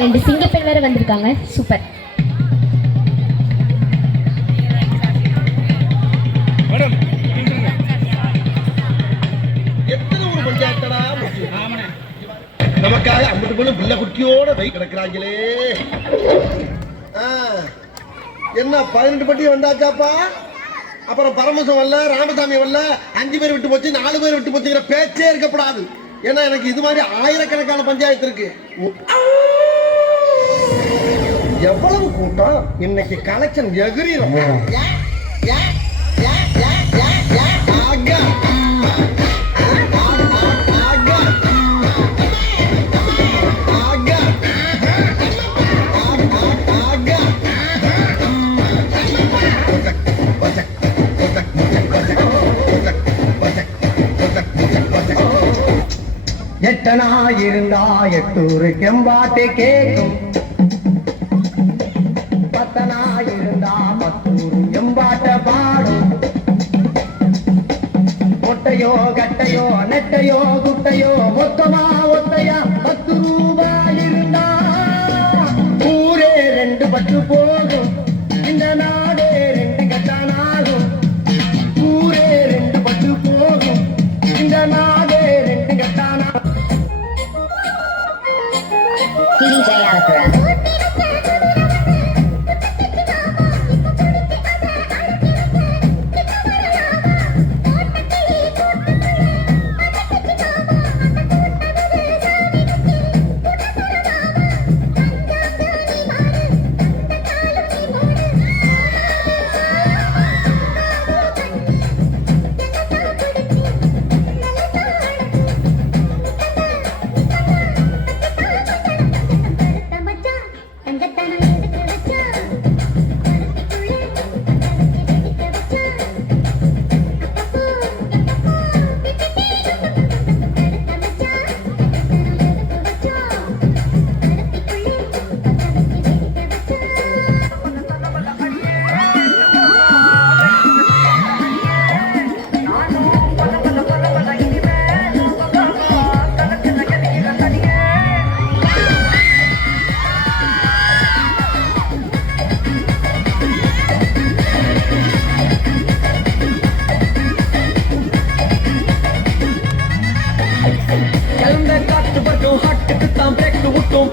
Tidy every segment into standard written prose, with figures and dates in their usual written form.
2 சிங்கப்பெண் வேற வந்திருக்காங்க. சூப்பர். நமக்காக 50 பேரும் பிள்ளை குட்டியோட போய் கிடக்குறாங்களே. என்ன 18 பட்டி வந்தாச்சாப்பா? அப்புறம் பரமசம் வரல, ராமசாமி வரல, 5 பேர் விட்டு போச்சு, 4 பேர் விட்டு போச்சுங்கிற பேச்சே இருக்கப்படாது. ஏன்னா எனக்கு இது மாதிரி ஆயிரக்கணக்கான பஞ்சாயத்து இருக்கு. எவ்வளவு கூட்டம் இன்னைக்கு கலெக்ஷன் எகிரிடும். எட்டனா இருந்தா எட்டூரு கெம்பாட்டு கேட்கும், பத்தனா இருந்தா 10 எம்பாட்ட பாடும். மொட்டையோ கட்டையோ நெட்டையோ குட்டையோ மொத்தமா ஒத்தையா 10 ரூபாய் இருந்தா ஊரே 2 பட்டு போகும். இந்த நாடே 2 கட்டானாகும். ஊரே 2 பட்டு போகும். இந்த நாடே 2 கட்டானா. DJ Alpha.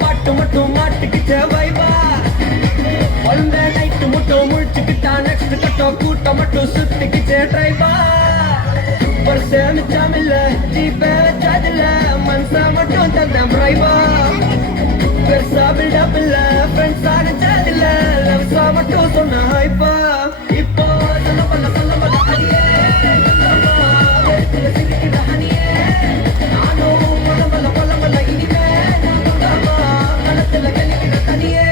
பாட்டு மட்டும் மாட்டுக்கிட்ட வைவா. குழந்தை நைட்டு மட்டும் முழிச்சுக்கிட்டா நெக்ஸ்ட் கட்டம் கூட்டம் மட்டும் சுத்திக்கிட்டே டிரைவா. சூப்பர் சேமிச்சாமில்ல ஜீப்பே வச்சாதில்ல மனசா மட்டும் தந்தேன் பிரைவா. பெருசா பில்டப் இல்ல ஃப்ரெண்ட்ஸா நினைச்சதில்ல லவ்ஸா மட்டும் சொன்ன ஹைப்பா. இப்போ சொல்ல பல்ல அடியே சிரிக்கிற ஹனியே. நானும் பல்ல இனிமே கணத்துல கழிக்கிற தனியே.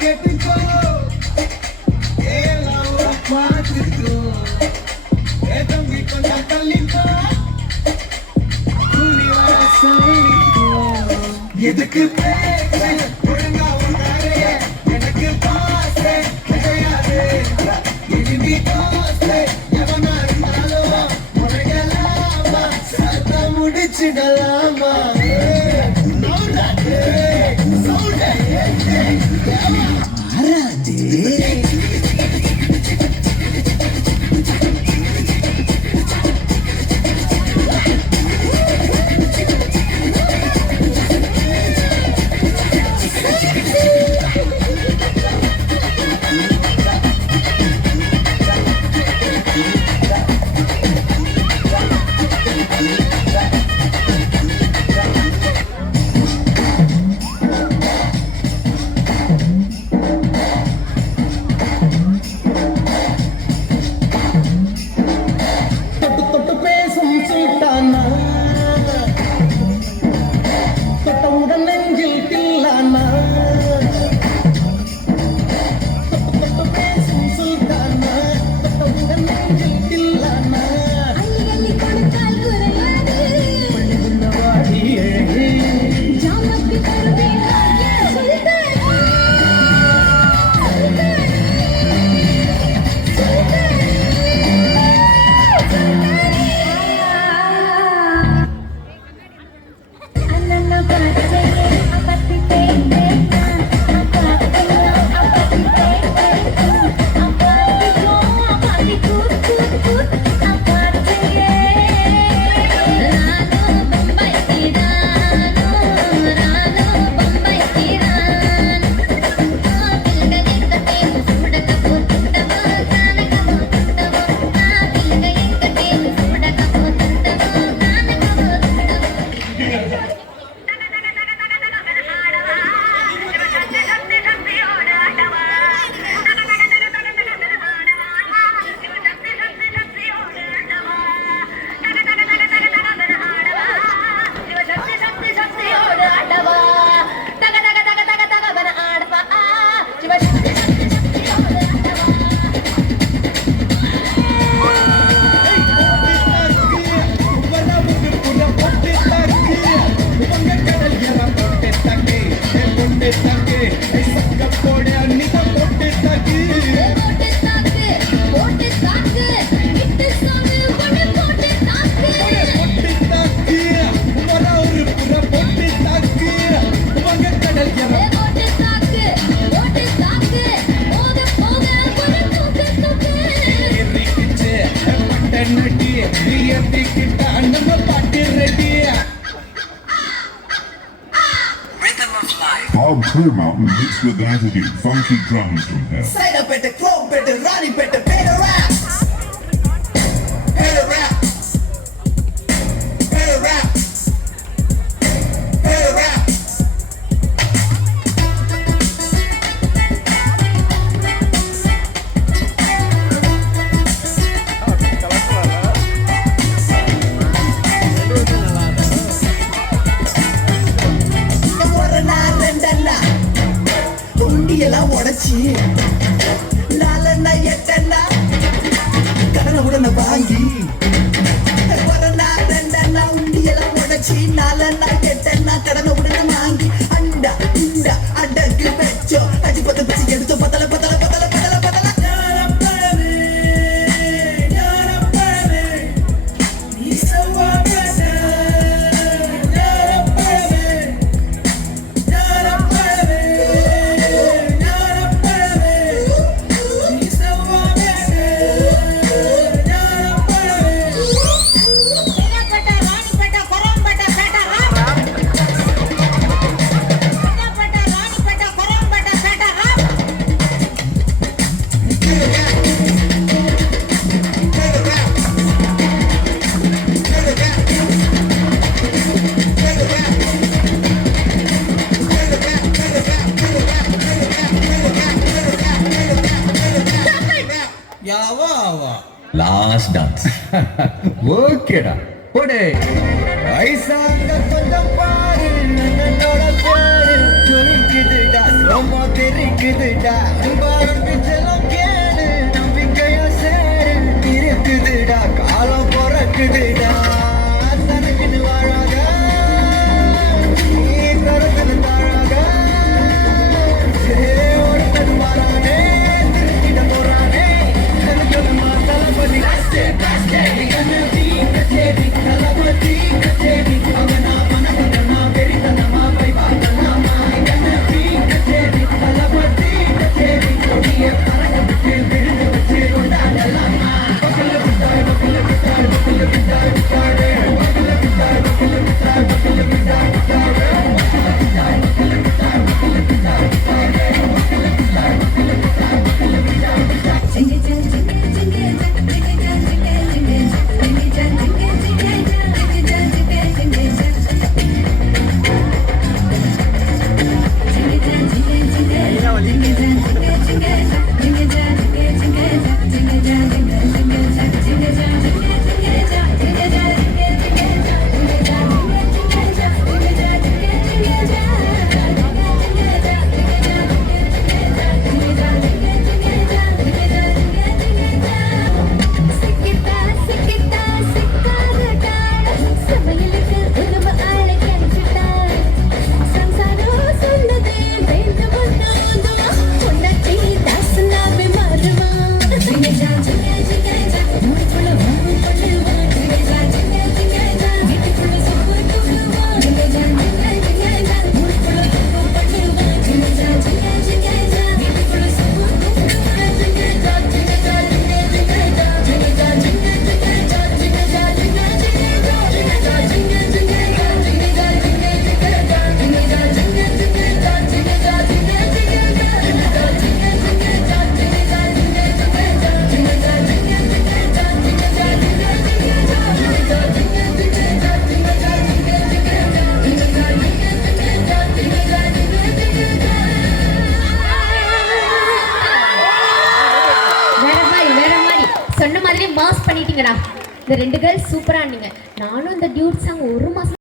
Get எதுக்கு பேச்சு ஒழுங்கா உன்னாரைய எனக்கு பாசே கிடையாது எதுக்கு பாசே எவனா இருந்தாலும் முறையலாமா சத்தம் முடிச்சிடலாமா Bob Clear Mountain hits with attitude, funky drums from hell. Side up at the club, at the Ronnie, at the better rap. Better rap. Better rap. Better rap. எல்லாம் உடைச்சி நாலண்ணா எட்டண்ணா கடனை உடனே வாங்கி ஒரு நாள் ரெண்டண்ணா உண்டி எல்லாம் உடைச்சி நாலண்ணா எட்டண்ணா கடனை உடனே வாங்கி அண்டா இண்டா அடகு வச்சோம் அஜி பத்து பிச்சு எடுத்தோம் பத்தல பத்தல பத்தல பத்தல பத்தல லாஸ்ட் டான்ஸ் ஓகேடா போடே ஐசாங்க கொஞ்சம் பாரு நன்னோட பாரு சொல்லிக்குதுடா ரொம்ப தெரிக்குதுடா பாருக்கு செல்லம் கேளு நம்பிக்கையா சேரு இருக்குதுடா காலம் பிறக்குதுடா தனக்குன்னு வாழாத நீ பிறகு ஆடிட்டீங்கடா. இந்த 2 கேர்ள்ஸ் சூப்பரா ஆடினீங்க. நானும் இந்த டியூட் சாங் 1 மாசம்